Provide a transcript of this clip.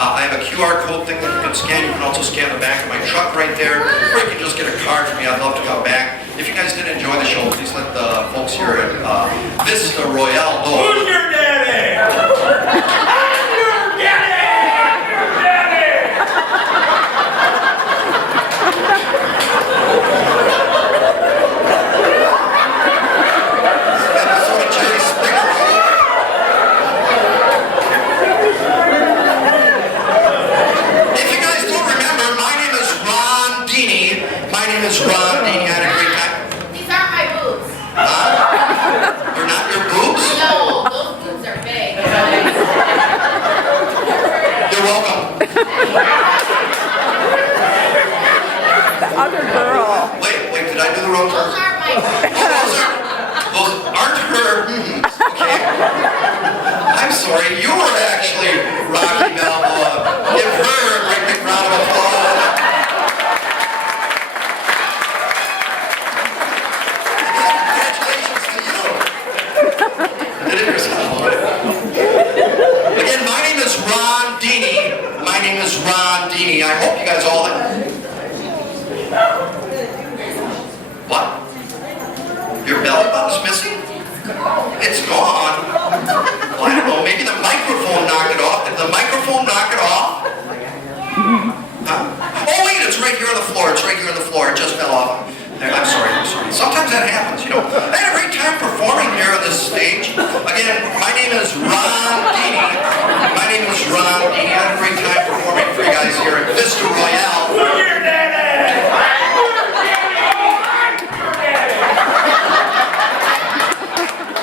I have a QR code thing that you can scan. You can also scan the back of my truck right there, or you can just get a card from me. I'd love to come back. If you guys did enjoy the show, please let the folks here at Vista Royale know. Who's your daddy? I'm your daddy! I'm your daddy! If you guys don't remember, my name is Rondini. My name is Rondini. I had a great time. These aren't my boobs. They're not your boobs? No, those boobs are big. You're welcome. The other girl. Wait, did I do the wrong Those person? aren't my Those aren't her. Okay. I'm sorry, you were actually Rocky Balboa. Give her a great big round of applause. Congratulations to you. Did it yourself. Again, my name is Rondini. My name is Rondini. I hope you guys all. What? Your belly button's missing? It's gone. Well, I don't know. Maybe the microphone knocked it off. Did the microphone knock it off? Huh? Oh wait, it's right here on the floor. It's right here on the floor. It just fell off. I'm sorry. Sometimes that happens, you know. I had a great time performing here on this stage. Again, my name is